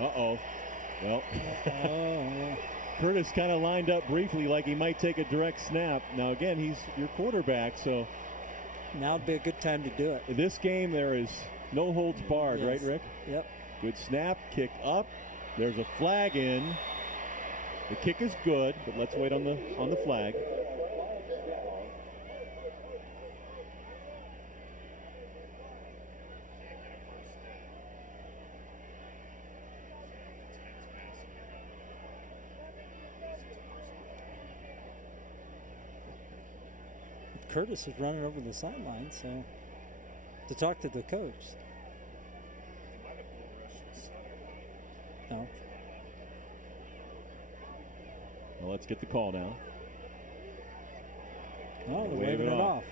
Uh-oh. Well, Curtis kind of lined up briefly like he might take a direct snap. Now, again, he's your quarterback, so. Now would be a good time to do it. In this game, there is no holds barred, yes. Right, Rick? Yep. Good snap, kick up. There's a flag in. The kick is good, but let's wait on the flag. Curtis is running over the sideline, so to talk to the coach. No. Well, let's get the call now. No, they're waving it off.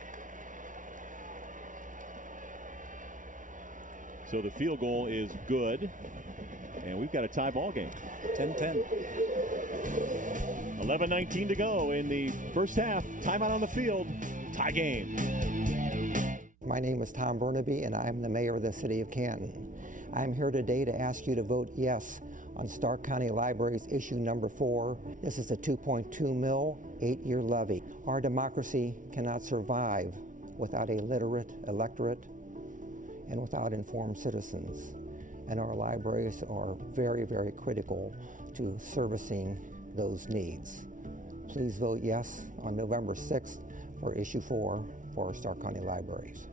So the field goal is good, and we've got a tie ball game. 10-10. 11:19 to go in the first half. Timeout on the field. Tie game. My name is Tom Burnaby, and I'm the mayor of the city of Canton. I'm here today to ask you to vote yes on Stark County Libraries issue number 4. This is a $2.2 million, 8-year levy. Our democracy cannot survive without a literate electorate and without informed citizens. And our libraries are very, very critical to servicing those needs. Please vote yes on November 6th for issue 4 for Stark County Libraries.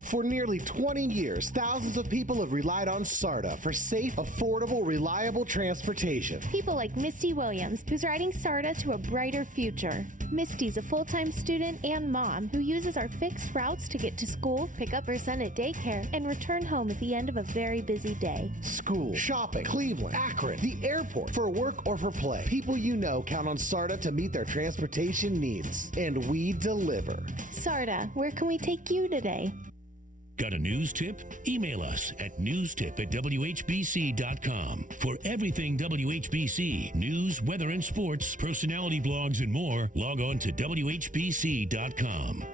For nearly 20 years, thousands of people have relied on SARTA for safe, affordable, reliable transportation. People like Misty Williams, who's riding SARTA to a brighter future. Misty's a full-time student and mom who uses our fixed routes to get to school, pick up her son at daycare, and return home at the end of a very busy day. School, shopping, Cleveland, Akron, the airport, for work or for play. People you know count on SARTA to meet their transportation needs. And we deliver. SARTA, where can we take you today? Got a news tip? Email us at newstip@whbc.com. For everything WHBC, news, weather, and sports, personality blogs, and more, log on to WHBC.com.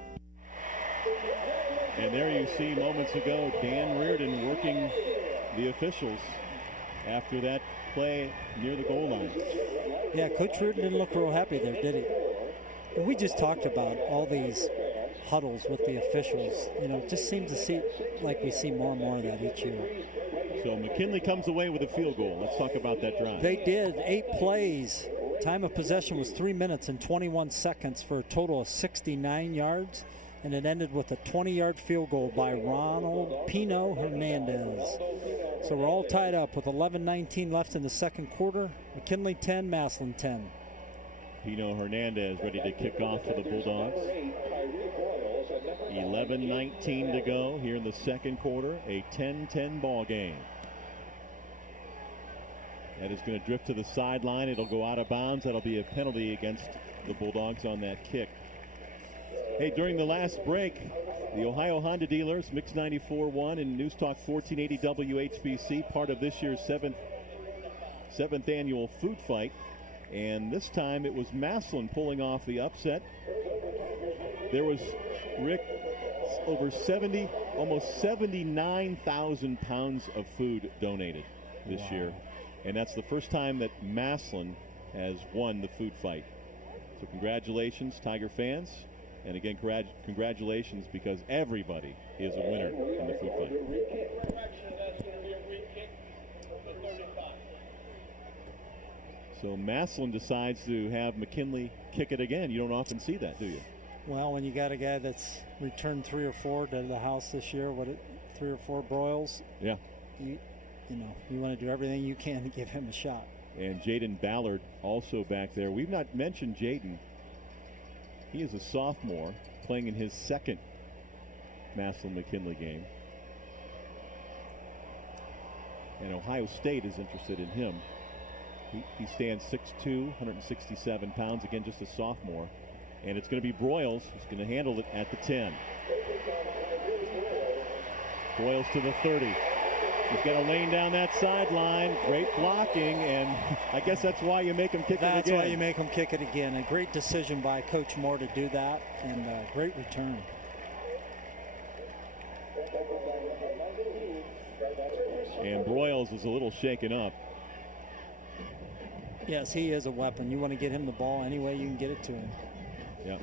And there you see moments ago Dan Reardon working the officials after that play near the goal line. Yeah, Coach Reardon didn't look real happy there, did he? And we just talked about all these huddles with the officials. You know, it just seems to see like we see more and more of that each year. So McKinley comes away with a field goal. Let's talk about that drive. They did 8 plays. Time of possession was 3 minutes and 21 seconds for a total of 69 yards. And it ended with a 20-yard field goal by Ronald Pino Hernandez. So we're all tied up with 11:19 left in the second quarter. McKinley 10, Massillon 10. Pino Hernandez ready to kick off for the Bulldogs. 11:19 to go here in the second quarter. A 10-10 ball game. That is going to drift to the sideline. It'll go out of bounds. That'll be a penalty against the Bulldogs on that kick. Hey, during the last break, the Ohio Honda dealers, Mix 94.1 and News Talk 1480 WHBC, part of this year's seventh annual food fight. And this time it was Massillon pulling off the upset. There was, Rick, over almost 79,000 pounds of food donated this year. And that's the first time that Massillon has won the food fight. So congratulations, Tiger fans. And again, congratulations, because everybody is a winner in the food fight. So Massillon decides to have McKinley kick it again. You don't often see that, do you? Well, when you got a guy that's returned 3 or 4 to the house this year, 3 or 4 broils? Yeah. You want to do everything you can to give him a shot. And Jaden Ballard also back there. We've not mentioned Jaden. He is a sophomore playing in his second Massillon-McKinley game. And Ohio State is interested in him. He stands 6'2", 167 pounds, again, just a sophomore. And it's going to be Broyles who's going to handle it at the 10. Broyles to the 30. He's got a lane down that sideline. Great blocking, and I guess that's why you make him kick it again. That's why you make him kick it again. A great decision by Coach Moore to do that, and a great return. And Broyles is a little shaken up. Yes, he is a weapon. You want to get him the ball any way you can get it to him. Yeah.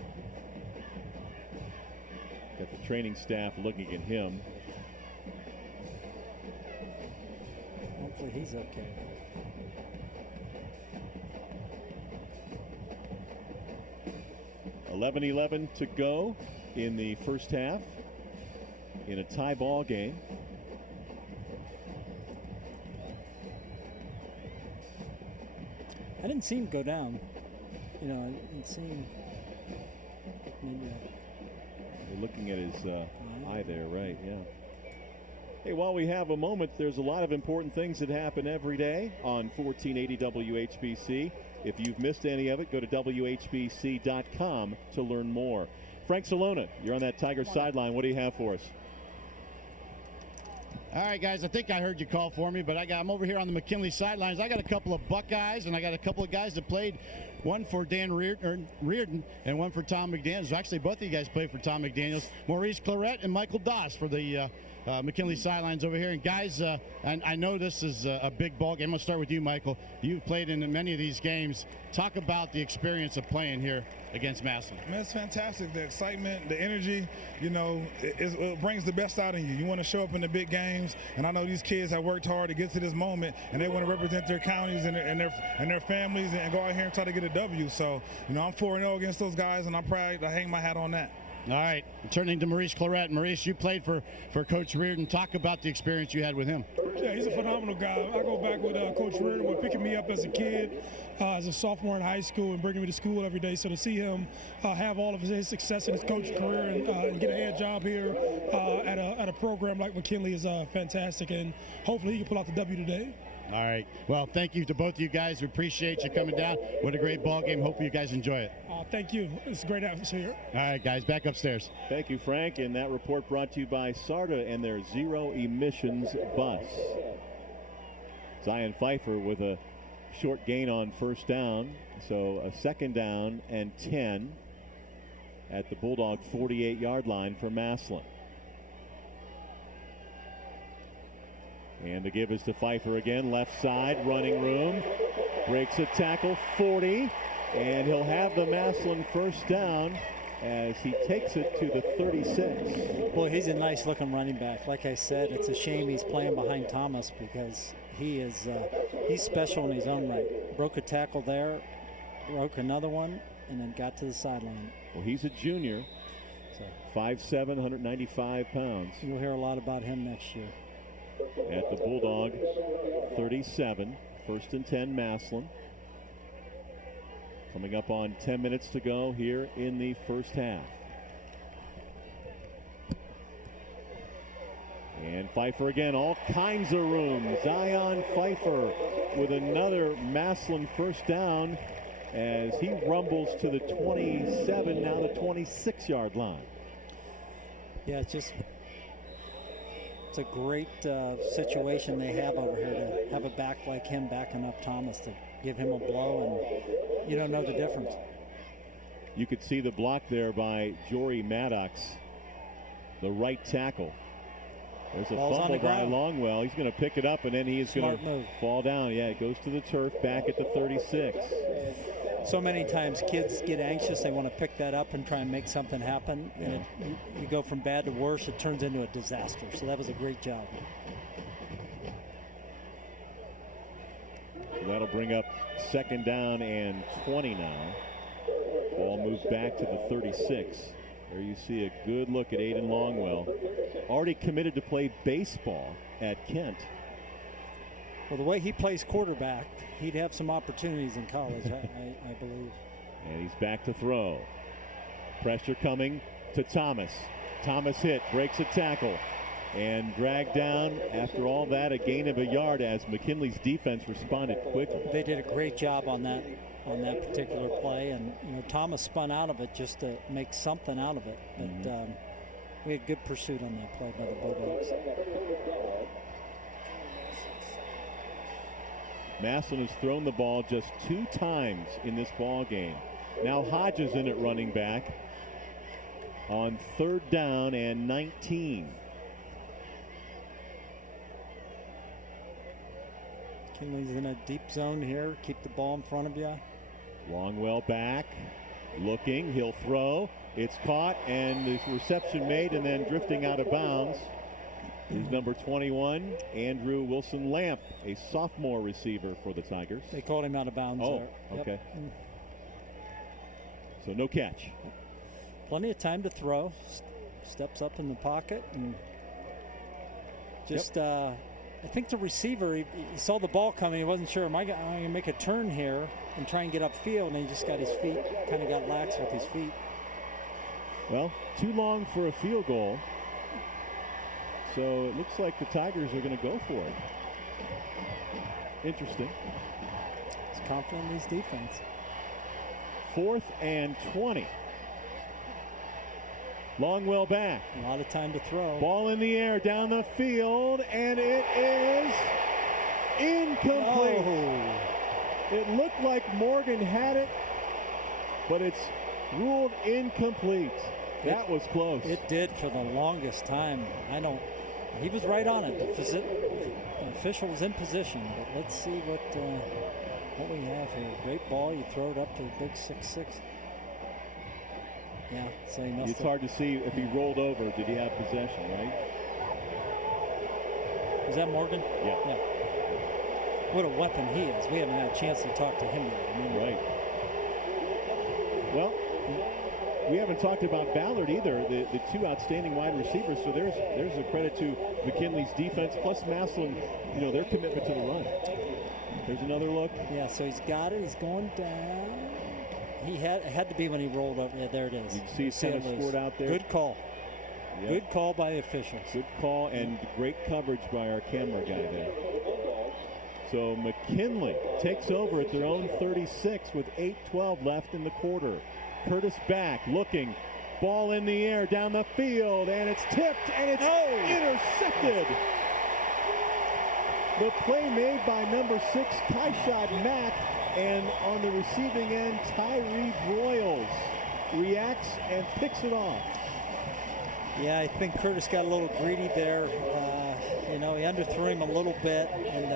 Got the training staff looking at him. Hopefully he's okay. .11 to go in the first half in a tie ball game. I didn't see him go down. You know, I didn't see him. Maybe We're looking at his eye there, right? Yeah. Hey, while we have a moment, there's a lot of important things that happen every day on 1480 WHBC. If you've missed any of it, go to WHBC.com to learn more. Frank Salona, you're on that Tiger sideline. What do you have for us? All right, guys, I think I heard you call for me, but I'm over here on the McKinley sidelines. I got a couple of Buckeyes, and I got a couple of guys that played, one for Dan Reardon and one for Tom McDaniels. Actually, both of you guys played for Tom McDaniels. Maurice Claret and Michael Doss for the McKinley sidelines over here. And guys, I know this is a big ball game. I'm going to start with you, Michael. You've played in many of these games. Talk about the experience of playing here against Massillon. Man, it's fantastic. The excitement, the energy, you know, it brings the best out in you. You want to show up in the big games, and I know these kids have worked hard to get to this moment, and they want to represent their counties and their families and go out here and try to get a W. So, you know, I'm 4-0 against those guys, and I'm proud to hang my hat on that. All right, turning to Maurice Claret. Maurice, you played for Coach Reardon. Talk about the experience you had with him. Yeah, he's a phenomenal guy. I go back with Coach Reardon, with picking me up as a kid, as a sophomore in high school, and bringing me to school every day. So to see him have all of his success in his coaching career and get a head job here at a program like McKinley is fantastic. And hopefully he can pull out the W today. All right. Well, thank you to both of you guys. We appreciate you coming down. What a great ball game. Hope you guys enjoy it. Thank you. It's a great atmosphere. All right, guys. Back upstairs. Thank you, Frank. And that report brought to you by SARTA and their zero emissions bus. Zion Pfeiffer with a short gain on first down. So a second down and 10 at the Bulldog 48-yard line for Massillon. And the give is to Pfeiffer again, left side, running room. Breaks a tackle, 40. And he'll have the Massillon first down as he takes it to the 36. Boy, he's a nice looking running back. Like I said, it's a shame he's playing behind Thomas because he's special in his own right. Broke a tackle there, broke another one, and then got to the sideline. Well, he's a junior, 5'7", 195 pounds. You'll hear a lot about him next year. At the Bulldog 37, 1st and 10 Massillon. Coming up on 10 minutes to go here in the first half. And Pfeiffer again, all kinds of room. Zion Pfeiffer with another Massillon first down as he rumbles to the 27, now the 26-yard line. Yeah, it's a great situation they have over here to have a back like him backing up Thomas to give him a blow, and you don't know the difference. You could see the block there by Jory Maddox, the right tackle. There's a Ball's fumble by Longwell. He's going to pick it up, and then he is going to fall down. Yeah, it goes to the turf, back at the 36. So many times kids get anxious. They want to pick that up and try and make something happen. Yeah. And you go from bad to worse. It turns into a disaster. So that was a great job. So that'll bring up second down and 20 now. Ball moves back to the 36. There you see a good look at Aiden Longwell. Already committed to play baseball at Kent. Well, the way he plays quarterback, he'd have some opportunities in college, I believe. And he's back to throw. Pressure coming to Thomas. Thomas hit, breaks a tackle, and dragged down. After all that, a gain of a yard as McKinley's defense responded quickly. They did a great job on that particular play, and you know Thomas spun out of it just to make something out of it. But we had good pursuit on that play by the Bulldogs. Massillon has thrown the ball just 2 times in this ball game. Now Hodges in at running back on 3rd down and 19. McKinley's in a deep zone here. Keep the ball in front of you. Longwell back, looking, he'll throw. It's caught, and the reception made, and then drifting out of bounds is number 21, Andrew Wilson-Lamp, a sophomore receiver for the Tigers. They called him out of bounds there. Okay. So no catch. Plenty of time to throw. Steps up in the pocket and just, I think the receiver, he saw the ball coming. He wasn't sure, am I going to make a turn here and try and get upfield? And he just got his feet, kind of got lax with his feet. Well, too long for a field goal. So it looks like the Tigers are going to go for it. Interesting. He's confident in his defense. 4th and 20. Longwell back. A lot of time to throw. Ball in the air down the field, and it is incomplete. Oh. It looked like Morgan had it, but it's ruled incomplete. That was close. It did for the longest time. He was right on it. The official was in position, but let's see what we have here. Great ball. You throw it up to the big 6'6". Yeah, so he must It's hard to see if he rolled over. Did he have possession, right? Is that Morgan? Yeah. What a weapon he is. We haven't had a chance to talk to him yet. Right. Well, we haven't talked about Ballard either, the two outstanding wide receivers. So there's a credit to McKinley's defense, plus Massillon, their commitment to the run. There's another look. Yeah, so he's got it. He's going down. He had to be when he rolled over. Yeah, there it is. You can see his tennis scored out there. Good call. Yep. Good call by the officials. Good call and great coverage by our camera guy there. So McKinley takes over at their own 36 with 8:12 left in the quarter. Curtis back, looking. Ball in the air down the field, and it's tipped, and it's intercepted. The play made by number 6, Kaishad Mack, and on the receiving end, Tyree Broyles reacts and picks it off. Yeah, I think Curtis got a little greedy there. He underthrew him a little bit, and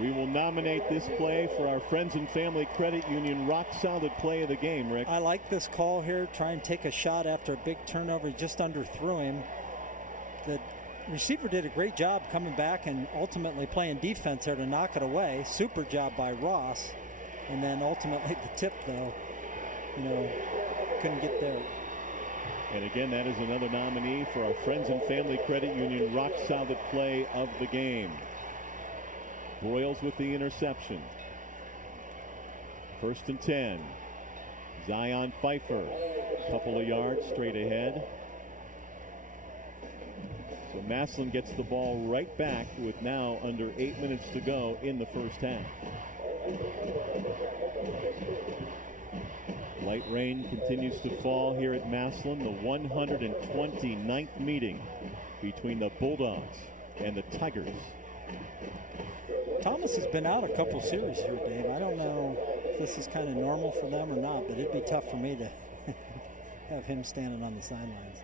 we will nominate this play for our Friends and Family Credit Union rock solid play of the game, Rick. I like this call here. Try and take a shot after a big turnover. He just underthrew him. The receiver did a great job coming back and ultimately playing defense there to knock it away. Super job by Ross. And then ultimately the tip, though, couldn't get there. And again, that is another nominee for our Friends and Family Credit Union rock solid play of the game. Broyles with the interception. 1st and 10. Zion Pfeiffer, a couple of yards straight ahead. So Massillon gets the ball right back with now under 8 minutes to go in the first half. Light rain continues to fall here at Massillon, the 129th meeting between the Bulldogs and the Tigers. Thomas has been out a couple series here, Dave. I don't know if this is kind of normal for them or not, but it'd be tough for me to have him standing on the sidelines.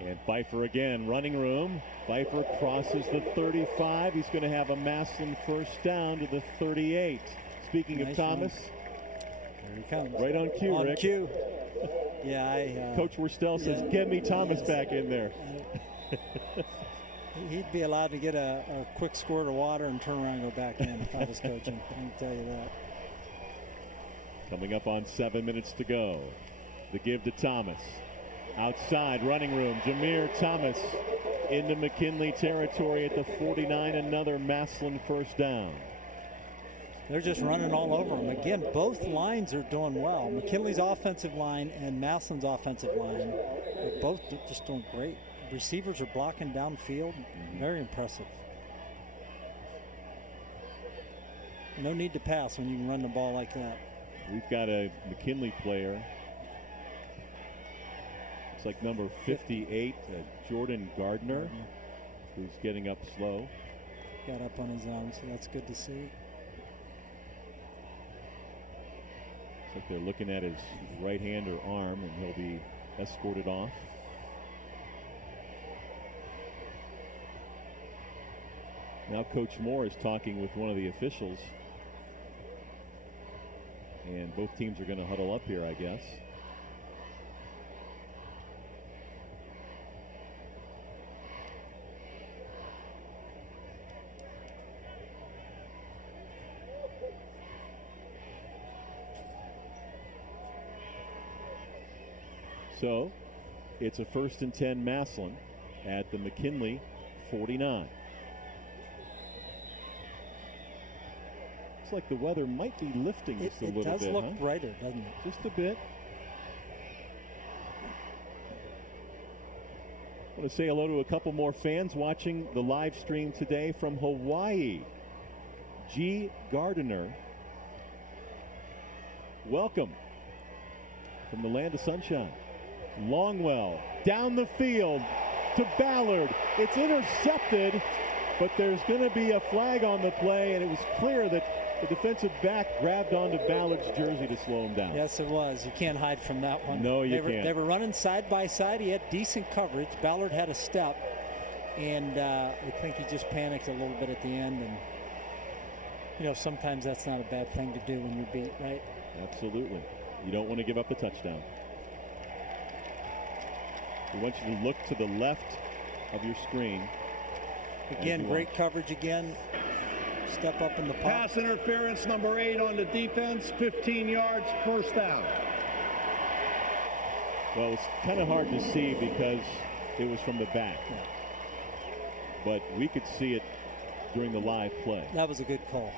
And Pfeiffer again, running room. Pfeiffer crosses the 35. He's going to have a Massillon first down to the 38. Speaking nice of Thomas. Run. Here he comes. Right on cue, on Rick. Cue. Yeah, Coach Worstel says, get me Thomas back in there. He'd be allowed to get a quick squirt of water and turn around and go back in if I was coaching. I can tell you that. Coming up on 7 minutes to go. The give to Thomas. Outside, running room. Jameer Thomas into McKinley territory at the 49. Another Massillon first down. They're just running all over him. Again, both lines are doing well. McKinley's offensive line and Massillon's offensive line are both just doing great. Receivers are blocking downfield. Very impressive. No need to pass when you can run the ball like that. We've got a McKinley player. It's like number 58, Jordan Gardner, who's getting up slow. Got up on his own, so that's good to see. It's like they're looking at his right hand or arm, and he'll be escorted off. Now Coach Moore is talking with one of the officials. And both teams are going to huddle up here, I guess. So it's a 1st and 10 Massillon at the McKinley 49. Looks like the weather might be lifting just a little bit. It does look brighter, doesn't it? Just a bit. I want to say hello to a couple more fans watching the live stream today from Hawaii. G. Gardiner. Welcome from the land of sunshine. Longwell down the field to Ballard. It's intercepted, but there's going to be a flag on the play, and it was clear that the defensive back grabbed onto Ballard's jersey to slow him down. Yes, it was. You can't hide from that one. No, you can't. They were running side by side. He had decent coverage. Ballard had a step, and I think he just panicked a little bit at the end. And, you know, sometimes that's not a bad thing to do when you're beat, right? Absolutely. You don't want to give up the touchdown. We want you to look to the left of your screen. Again, great coverage again. Step up in the pocket. Pass interference number 8 on the defense, 15 yards, first down. Well, it's kind of hard to see because it was from the back. Yeah. But we could see it during the live play. That was a good call.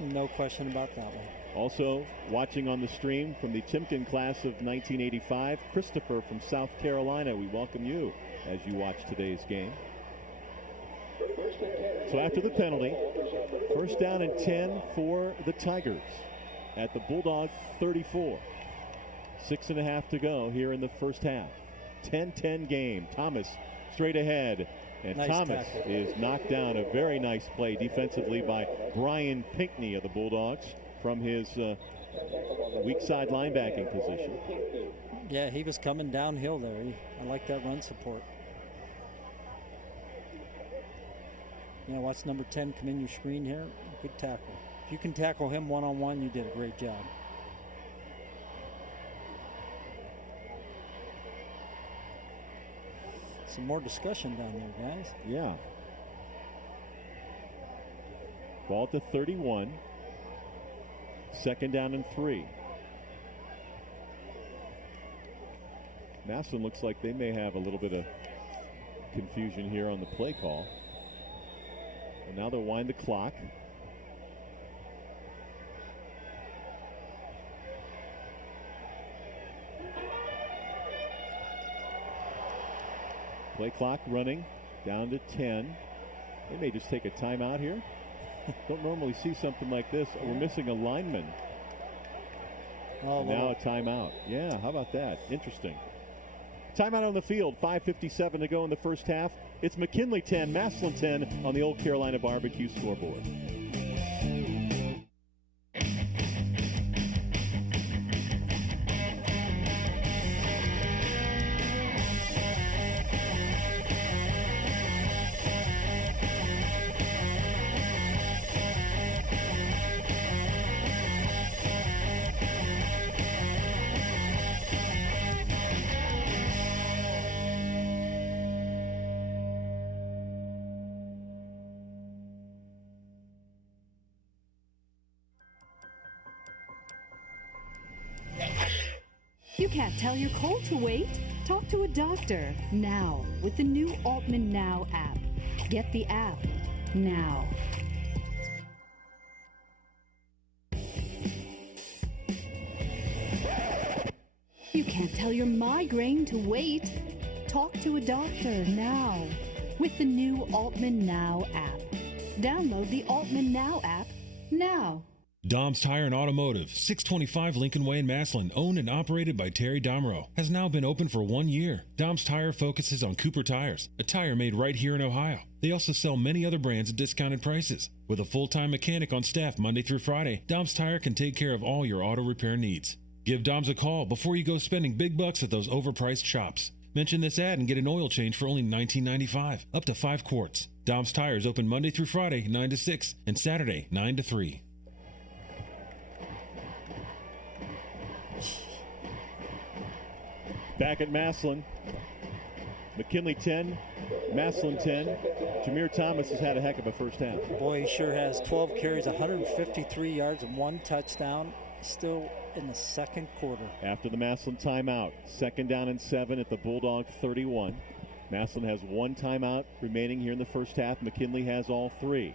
No question about that one. Also, watching on the stream from the Timken class of 1985, Christopher from South Carolina. We welcome you as you watch today's game. So after the penalty, 1st down and 10 for the Tigers at the Bulldog 34. 6.5 to go here in the first half. 10-10 game. Thomas straight ahead. And nice Thomas tackle. is knocked down. A very nice play defensively by Brian Pinkney of the Bulldogs from his weak side linebacking position. Yeah, he was coming downhill there. I like that run support. Yeah, watch number 10 come in your screen here. Good tackle. If you can tackle him one-on-one, you did a great job. Some more discussion down there, guys. Yeah. Ball to 31. 2nd down and 3. Massillon looks like they may have a little bit of confusion here on the play call. And now they'll wind the clock. Play clock running down to 10. They may just take a timeout here. Don't normally see something like this. We're missing a lineman. Oh, and now a timeout. Yeah, how about that? Interesting. Timeout on the field. 5:57 to go in the first half. It's McKinley 10, Massillon 10 on the Old Carolina Barbecue scoreboard. You can't tell your cold to wait? Talk to a doctor now with the new Altman Now app. Get the app now. You can't tell your migraine to wait? Talk to a doctor now with the new Altman Now app. Download the Altman Now app now. Dom's Tire and Automotive, 625 Lincoln Way in Massillon, owned and operated by Terry Domro, has now been open for 1 year. Dom's Tire focuses on Cooper tires, a tire made right here in Ohio. They also sell many other brands at discounted prices. With a full-time mechanic on staff Monday through Friday, Dom's Tire can take care of all your auto repair needs. Give Dom's a call before you go spending big bucks at those overpriced shops. Mention this ad and get an oil change for only $19.95, up to 5 quarts. Dom's Tires open Monday through Friday, 9 to 6, and Saturday, 9 to 3. Back at Massillon. McKinley 10, Massillon 10. Jameer Thomas has had a heck of a first half. Boy, he sure has. 12 carries, 153 yards, and 1 touchdown. Still in the second quarter. After the Massillon timeout, 2nd down and 7 at the Bulldog 31. Massillon has 1 timeout remaining here in the first half. McKinley has all 3.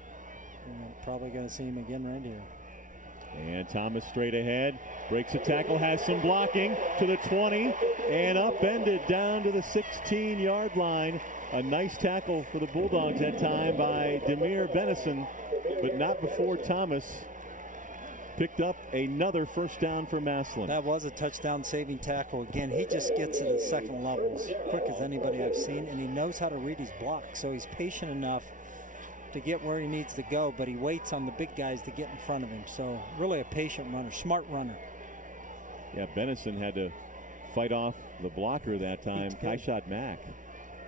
And probably going to see him again right here. And Thomas straight ahead, breaks a tackle, has some blocking to the 20, and upended down to the 16-yard line. A nice tackle for the Bulldogs that time by Demir Benison, but not before Thomas picked up another first down for Massillon. That was a touchdown-saving tackle. Again, he just gets to the second level as quick as anybody I've seen, and he knows how to read his block, so he's patient enough to get where he needs to go, but he waits on the big guys to get in front of him. So really a patient runner, smart runner. Yeah, Benison had to fight off the blocker that time, Kaishad Mack,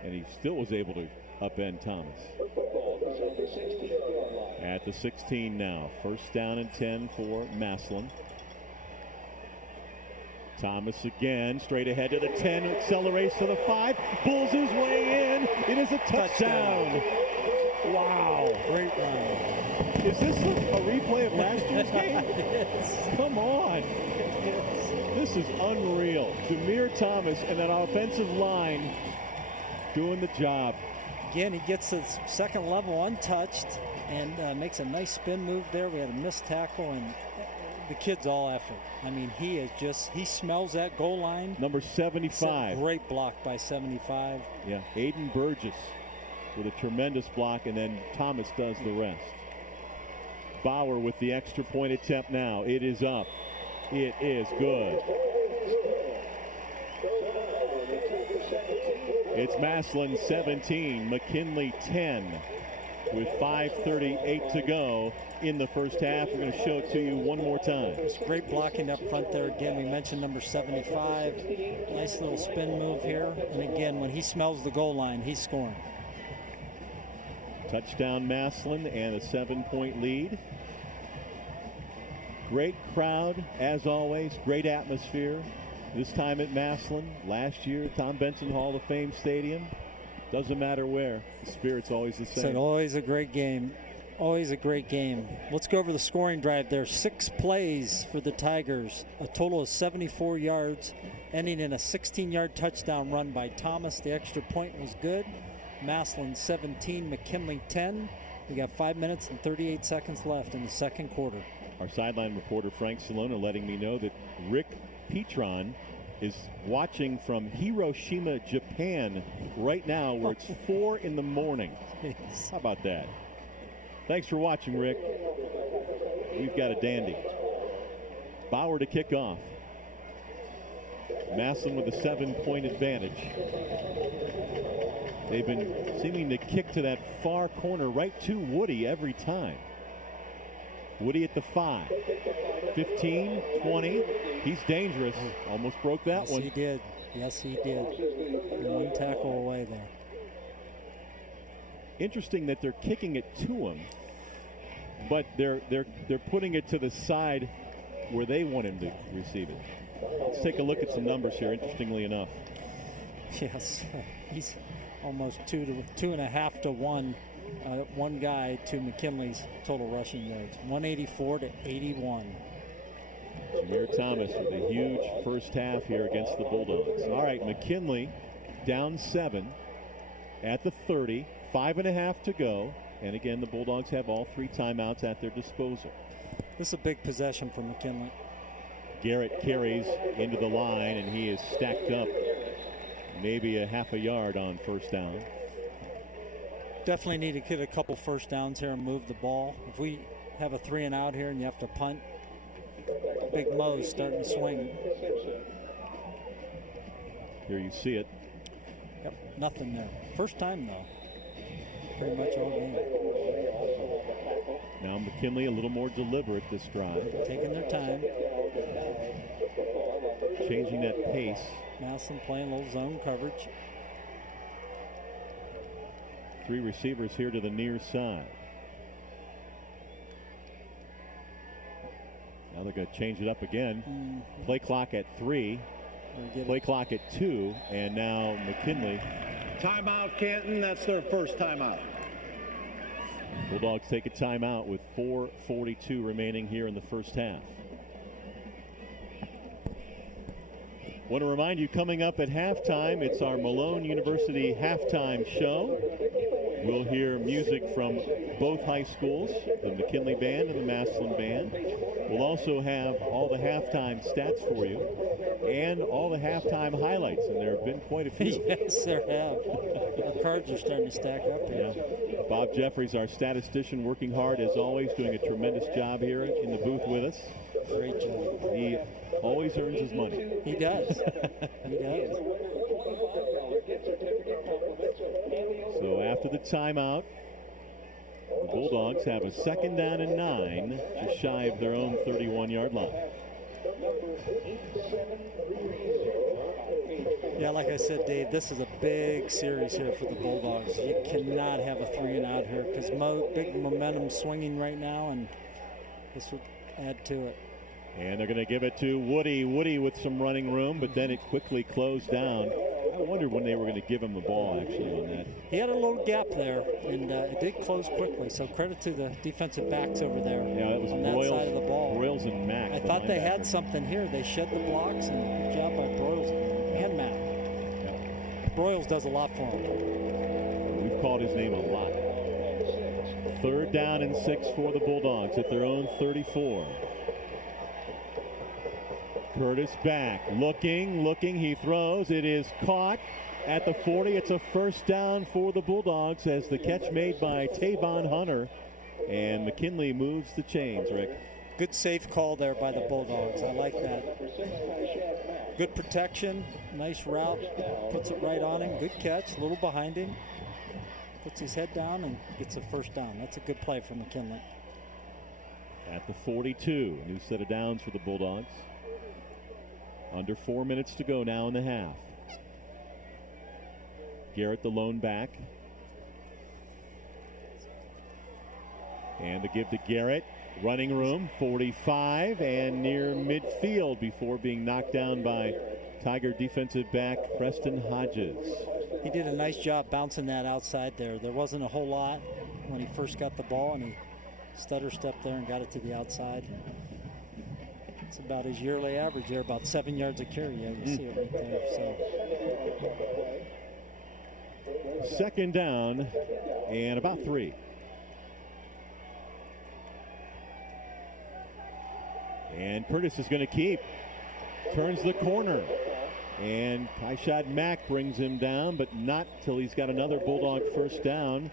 and he still was able to upend Thomas. At the 16 now, 1st down and 10 for Massillon. Thomas again, straight ahead to the 10, accelerates to the 5, bulls his way in. It is a touchdown. Wow. Great run. Is this a replay of last year's game? Yes. Come on. Yes. This is unreal. Jameer Thomas and that offensive line doing the job. Again, he gets to the second level untouched and makes a nice spin move there. We had a missed tackle, and the kid's all effort. I mean, he smells that goal line. Number 75. Great block by 75. Yeah, Aiden Burgess with a tremendous block, and then Thomas does the rest. Bauer with the extra point attempt now. It is up. It is good. It's Massillon 17, McKinley 10 with 5:38 to go in the first half. We're going to show it to you one more time. It's great blocking up front there. Again, we mentioned number 75. Nice little spin move here. And again, when he smells the goal line, he's scoring. Touchdown Massillon and a 7-point lead. Great crowd, as always. Great atmosphere. This time at Massillon. Last year, Tom Benson Hall of Fame Stadium. Doesn't matter where. The spirit's always the same. It's always a great game. Always a great game. Let's go over the scoring drive there. 6 plays for the Tigers. A total of 74 yards, ending in a 16-yard touchdown run by Thomas. The extra point was good. Massillon 17, McKinley 10. We got 5 minutes and 38 seconds left in the second quarter. Our sideline reporter Frank Salona letting me know that Rick Petron is watching from Hiroshima, Japan right now, where it's 4 in the morning. How about that? Thanks for watching, Rick. We've got a dandy. Bauer to kick off. Massillon with a 7-point advantage. They've been seeming to kick to that far corner right to Woody every time. Woody at the 5. 15, 20. He's dangerous. Almost broke that one. Yes, he did. Yes, he did. One tackle away there. Interesting that they're kicking it to him, but they're putting it to the side where they want him to receive it. Let's take a look at some numbers here, interestingly enough. Yes, he's almost 2.5 to 1. One guy to McKinley's total rushing yards, 184 to 81. Jameer Thomas with a huge first half here against the Bulldogs. All right, McKinley down 7 at the 30, 5.5 to go. And again, the Bulldogs have all 3 timeouts at their disposal. This is a big possession for McKinley. Garrett carries into the line, and he is stacked up maybe a half a yard on first down. Definitely need to get a couple first downs here and move the ball. If we have a 3 and out here and you have to punt, Big Mo's starting to swing. Here you see it. Yep, nothing there. First time though. Pretty much all game. Now McKinley a little more deliberate this drive. Taking their time. Changing that pace. Massillon playing a little zone coverage. 3 receivers here to the near side. Now they're going to change it up again. Play clock at 3. Play clock at 2. And now McKinley. Timeout, Canton. That's their first timeout. Bulldogs take a timeout with 4:42 remaining here in the first half. Want to remind you, coming up at halftime, it's our Malone University halftime show. We'll hear music from both high schools, the McKinley band and the Massillon band. We'll also have all the halftime stats for you and all the halftime highlights, and there have been quite a few. Yes, there have. Our cards are starting to stack up here. Yeah. Bob Jeffries, our statistician, working hard as always, doing a tremendous job here in the booth with us. Great job. He always earns his money. He does. He does. So after the timeout, the Bulldogs have a 2nd down and 9, just shy of their own 31-yard line. Yeah, like I said, Dave, this is a big series here for the Bulldogs. You cannot have a 3 and out here because big momentum swinging right now, and this will add to it. And they're going to give it to Woody. Woody with some running room, but then it quickly closed down. I wondered when they were going to give him the ball, actually, on that. He had a little gap there, and it did close quickly. So credit to the defensive backs over there. Yeah, that was on Broyles, that side of the ball. Broyles and Mack. I thought they had something here. They shed the blocks, and good job by Broyles and Mack. Yeah. Broyles does a lot for him. We've called his name a lot. 3rd down and 6 for the Bulldogs at their own 34. Curtis back, looking, he throws. It is caught at the 40. It's a first down for the Bulldogs as the catch made by Tavon Hunter. And McKinley moves the chains, Rick. Good safe call there by the Bulldogs. I like that. Good protection, nice route, puts it right on him. Good catch, a little behind him. Puts his head down and gets a first down. That's a good play for McKinley. At the 42, new set of downs for the Bulldogs. Under 4 minutes to go now in the half. Garrett the lone back. And the give to Garrett. Running room, 45 and near midfield before being knocked down by Tiger defensive back Preston Hodges. He did a nice job bouncing that outside there. There wasn't a whole lot when he first got the ball, and he stutter stepped there and got it to the outside. It's about his yearly average there, about 7 yards a carry. Yeah, you see it right there. So 2nd down and about 3. And Curtis is going to keep. Turns the corner. And Kaishad Mack brings him down, but not till he's got another Bulldog first down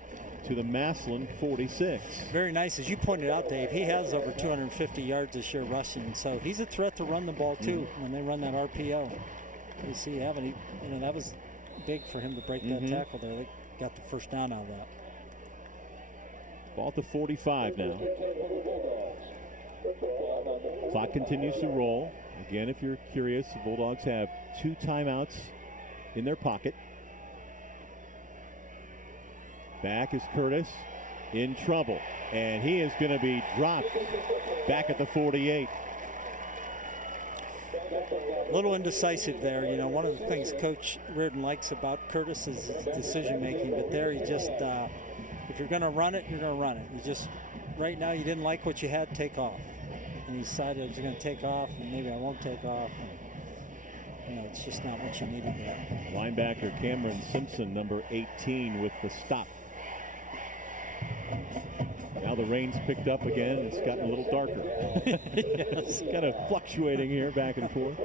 to the Massillon 46. Very nice. As you pointed out, Dave, he has over 250 yards this year rushing, so he's a threat to run the ball too when they run that RPO. You see, that was big for him to break that tackle there. They got the first down out of that. Ball at the 45 now. Clock continues to roll. Again, if you're curious, the Bulldogs have 2 timeouts in their pocket. Back is Curtis in trouble, and he is going to be dropped back at the 48. A little indecisive there. You know, one of the things Coach Reardon likes about Curtis is his decision making, but there he just, if you're going to run it, you're going to run it. You just, right now you didn't like what you had, take off. And he decided he was going to take off, and maybe I won't take off. And, it's just not what you needed there. Linebacker Cameron Simpson, number 18, with the stop. Now the rain's picked up again. It's gotten a little darker. Yes. Kind of fluctuating here back and forth.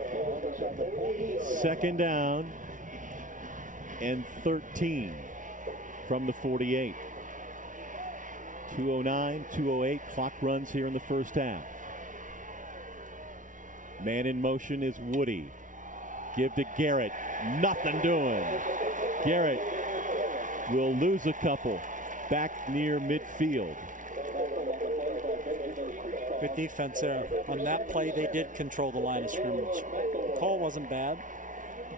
2nd down and 13 from the 48. 2:09, 2:08. Clock runs here in the first half. Man in motion is Woody. Give to Garrett. Nothing doing. Garrett will lose a couple back near midfield. Good defense there. On that play, they did control the line of scrimmage. The call wasn't bad,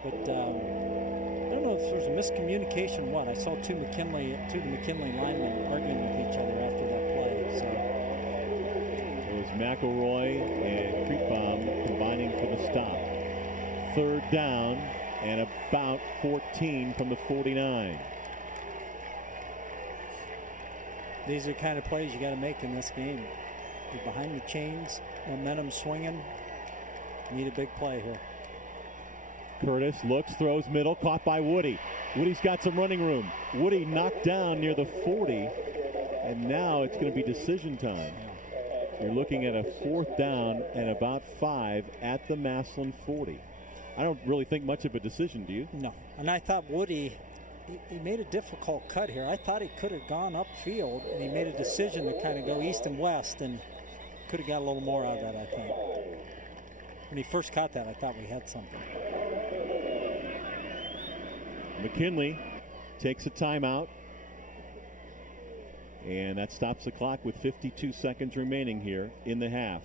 but I don't know if there's a miscommunication. What I saw two of the McKinley linemen arguing with each other after that play. So it was McElroy and Creekbaum combining for the stop. 3rd down and about 14 from the 49. These are the kind of plays you got to make in this game. You're behind the chains, momentum swinging. Need a big play here. Curtis looks, throws middle, caught by Woody. Woody's got some running room. Woody knocked down near the 40, and now it's going to be decision time. You're looking at a 4th down and about 5 at the Massillon 40. I don't really think much of a decision, do you? No, and I thought Woody, he made a difficult cut here. I thought he could have gone upfield, and he made a decision to kind of go east and west, and could have got a little more out of that, I think. When he first caught that, I thought we had something. McKinley takes a timeout, and that stops the clock with 52 seconds remaining here in the half.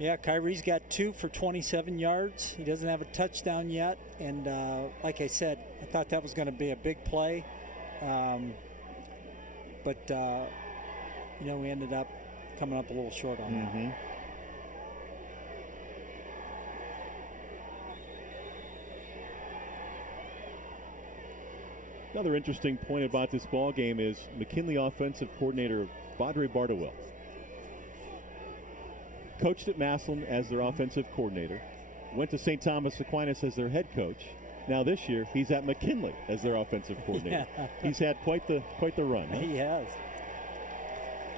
Yeah, Kyrie's got 2 for 27 yards. He doesn't have a touchdown yet, and like I said, I thought that was going to be a big play, but we ended up coming up a little short on that. Another interesting point about this ball game is McKinley offensive coordinator Badre Bardawil coached at Massillon as their offensive coordinator, went to St. Thomas Aquinas as their head coach. Now this year he's at McKinley as their offensive coordinator. He's had quite the run. Huh? He has.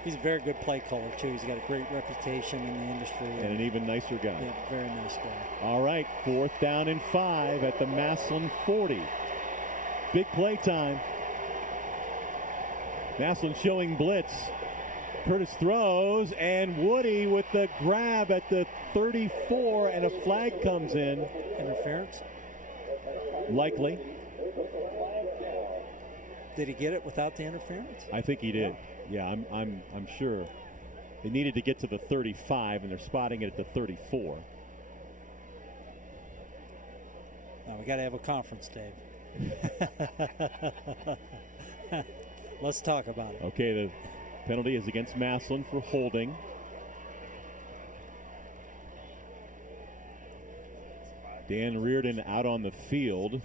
He's a very good play caller too. He's got a great reputation in the industry. And an even nicer guy. Yeah, very nice guy. All right, 4th down and 5 at the Massillon 40. Big play time. Massillon showing blitz. Curtis throws, and Woody with the grab at the 34, and a flag comes in. Interference? Likely. Did he get it without the interference? I think he did. Yeah, I'm sure. They needed to get to the 35, and they're spotting it at the 34. Now we got to have a conference, Dave. Let's talk about it. Okay, the penalty is against Massillon for holding. Dan Reardon out on the field.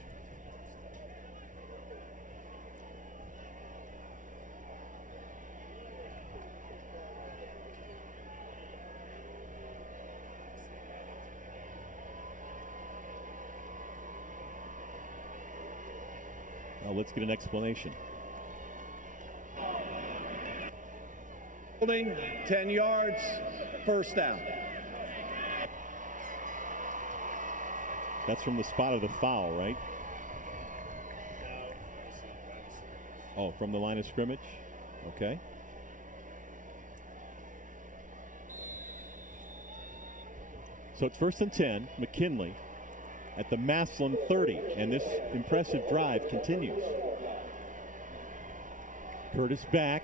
Let's get an explanation. Holding, 10 yards, 1st down. That's from the spot of the foul, right? Oh, from the line of scrimmage? Okay. So it's 1st and 10, McKinley at the Massillon 30, and this impressive drive continues. Curtis back,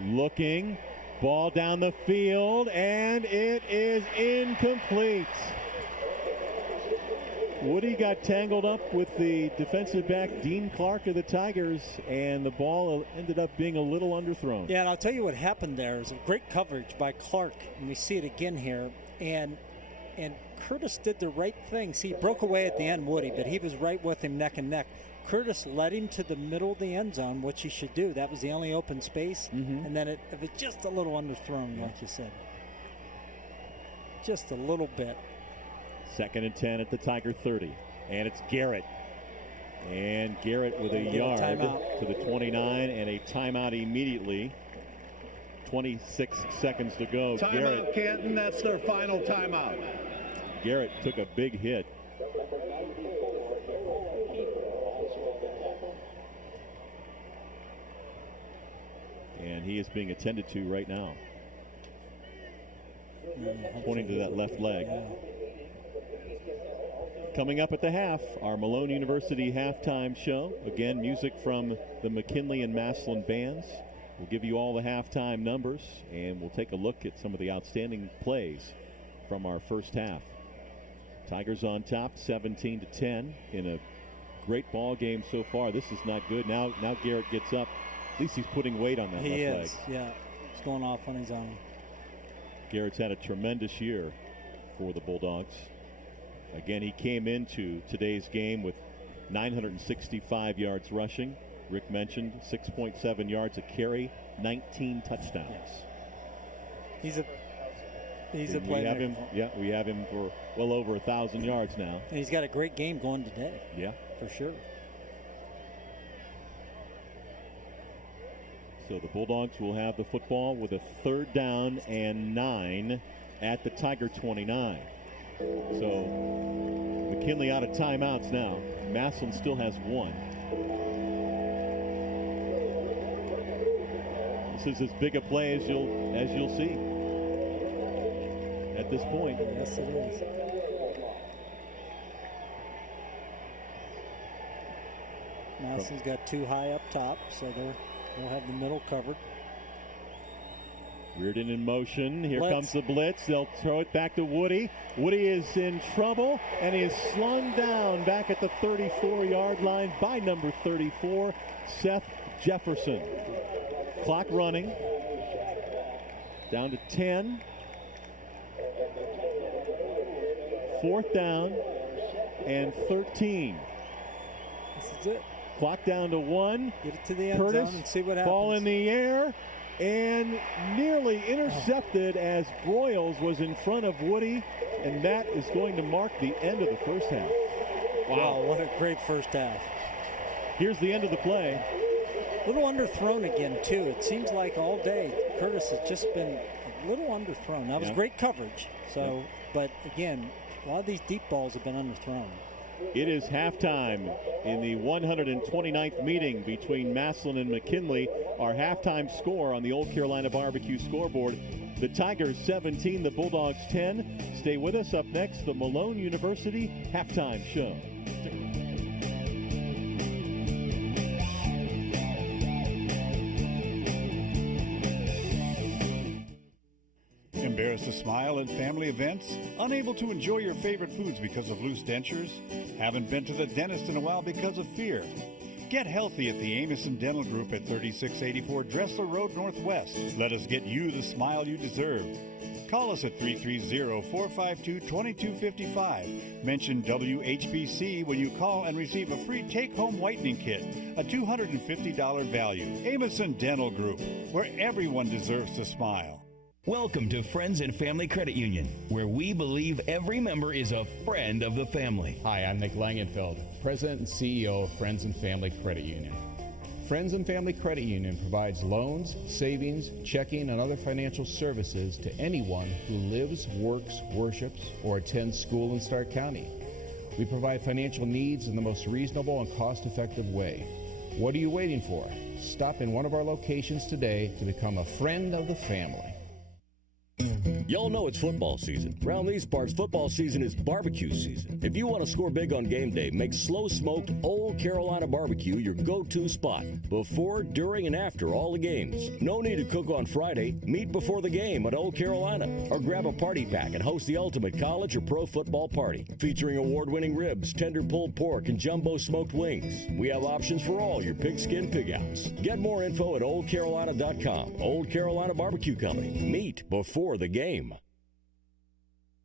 looking, ball down the field, and it is incomplete. Woody got tangled up with the defensive back, Dean Clark of the Tigers, and the ball ended up being a little underthrown. Yeah, and I'll tell you what happened there. It was a great coverage by Clark, and we see it again here, and Curtis did the right thing. See, he broke away at the end, Woody, but he was right with him neck and neck. Curtis led him to the middle of the end zone, which he should do. That was the only open space, and then it was just a little underthrown, like you said. Just a little bit. 2nd and 10 at the Tiger 30, and it's Garrett. And Garrett with a yard to the 29 and a timeout immediately. 26 seconds to go. Timeout, Garrett, Canton. That's their final timeout. Garrett took a big hit. And he is being attended to right now. Pointing to that left leg. Coming up at the half, our Malone University halftime show. Again, music from the McKinley and Massillon bands. We'll give you all the halftime numbers, and we'll take a look at some of the outstanding plays from our first half. Tigers on top, 17-10 in a great ball game so far. This is not good. Now Garrett gets up. At least he's putting weight on that left leg. Yeah. He's going off on his own. Garrett's had a tremendous year for the Bulldogs. Again, he came into today's game with 965 yards rushing. Rick mentioned 6.7 yards a carry, 19 touchdowns. He's a playmaker. We have him for well over 1,000 yards now. And he's got a great game going today. Yeah, for sure. So the Bulldogs will have the football with a 3rd down and 9 at the Tiger 29. So McKinley out of timeouts now. Massillon still has 1. This is as big a play as you'll see at this point. Yes, it is. Massillon's got 2 high up top, so they'll have the middle covered. Reardon in motion. Here Blitz. comes the blitz. They'll throw it back to Woody. Woody is in trouble, and he is slung down back at the 34-yard line by number 34, Seth Jefferson. Clock running. Down to 10. 4th down and 13. This is it. Clock down to 1. Get it to the end Curtis, zone and see what happens. Ball in the air and nearly intercepted as Broyles was in front of Woody, and that is going to mark the end of the first half. Wow, what a great first half. Here's the end of the play. A little underthrown again, too. It seems like all day Curtis has just been a little underthrown. That was great coverage. So, but again, a lot of these deep balls have been underthrown. It is halftime in the 129th meeting between Massillon and McKinley. Our halftime score on the Old Carolina Barbecue scoreboard: the Tigers 17, the Bulldogs 10. Stay with us. Up next, the Malone University halftime show. Embarrassed to smile at family events? Unable to enjoy your favorite foods because of loose dentures? Haven't been to the dentist in a while because of fear? Get healthy at the Amison Dental Group at 3684 Dressler Road Northwest. Let us get you the smile you deserve. Call us at 330-452-2255. Mention WHBC when you call and receive a free take-home whitening kit, a $250 value. Amison Dental Group, where everyone deserves to smile. Welcome to Friends and Family Credit Union, where we believe every member is a friend of the family. Hi, I'm Nick Langenfeld, President and CEO of Friends and Family Credit Union. Friends and Family Credit Union provides loans, savings, checking, and other financial services to anyone who lives, works, worships, or attends school in Stark County. We provide financial needs in the most reasonable and cost-effective way. What are you waiting for? Stop in one of our locations today to become a friend of the family. Y'all know it's football season. Around these parts, football season is barbecue season. If you want to score big on game day, make slow-smoked Old Carolina barbecue your go-to spot before, during, and after all the games. No need to cook on Friday. Meet before the game at Old Carolina. Or grab a party pack and host the ultimate college or pro football party. Featuring award-winning ribs, tender pulled pork, and jumbo smoked wings. We have options for all your pigskin pig-outs. Get more info at oldcarolina.com. Old Carolina Barbecue Company. Meet before the game.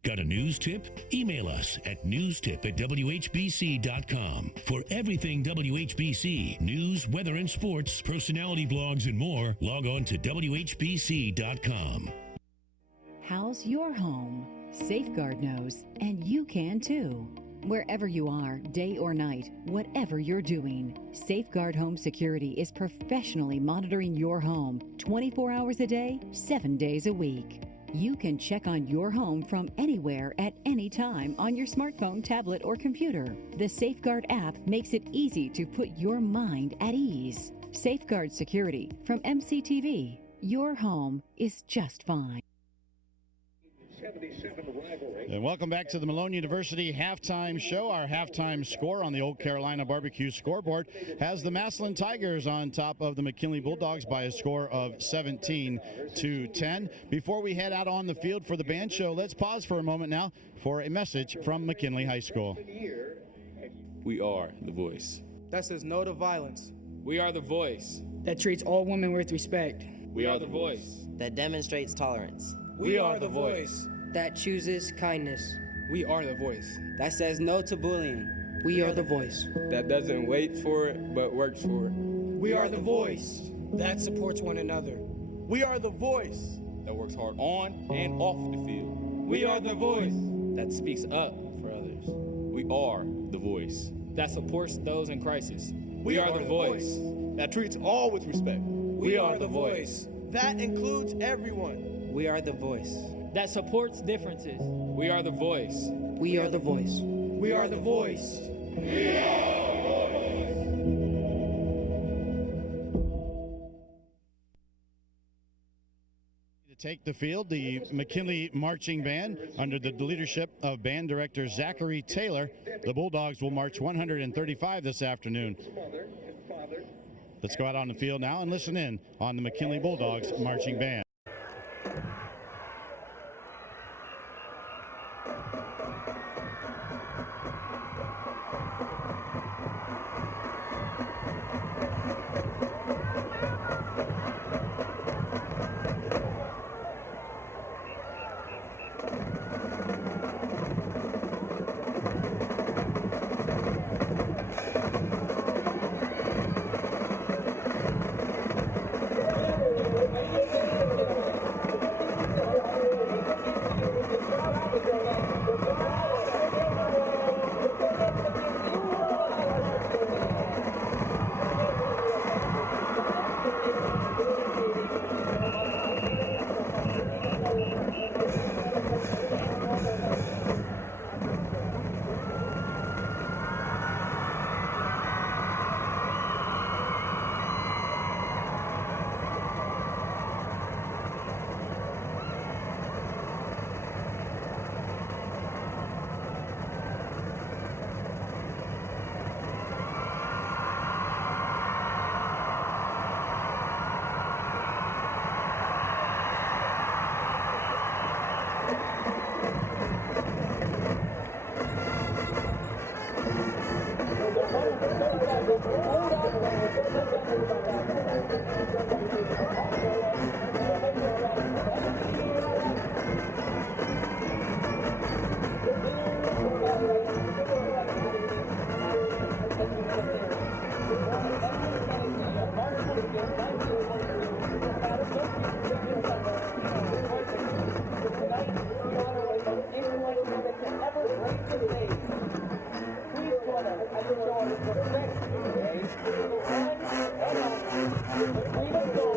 Got a news tip? Email us at newstip@whbc.com. For everything WHBC, news, weather, and sports, personality blogs, and more, log on to WHBC.com. How's your home? Safeguard knows, and you can too. Wherever you are, day or night, whatever you're doing, Safeguard Home Security is professionally monitoring your home 24 hours a day, 7 days a week. You can check on your home from anywhere at any time on your smartphone, tablet, or computer. The Safeguard app makes it easy to put your mind at ease. Safeguard Security from MCTV. Your home is just fine. And welcome back to the Malone University halftime show. Our halftime score on the Old Carolina Barbecue scoreboard has the Massillon Tigers on top of the McKinley Bulldogs by a score of 17-10. Before we head out on the field for the band show, let's pause for a moment now for a message from McKinley High School. We are the voice that says no to violence. We are the voice that treats all women with respect. We are the voice that demonstrates tolerance. We are the voice that chooses kindness. We are the voice that says no to bullying. We are the voice that doesn't wait for it but works for it. We are the voice that supports one another. We are the voice that works hard on and off the field. We are the voice that speaks up for others. We are the voice that supports those in crisis. We are the voice that treats all with respect. We are the voice that includes everyone. We are the voice that supports differences. We are the voice. We are the voice. We are the voice. We are the voice. To take the field, the McKinley Marching Band under the leadership of band director Zachary Taylor. The Bulldogs will march 135 this afternoon. Let's go out on the field now and listen in on the McKinley Bulldogs Marching Band. Freedom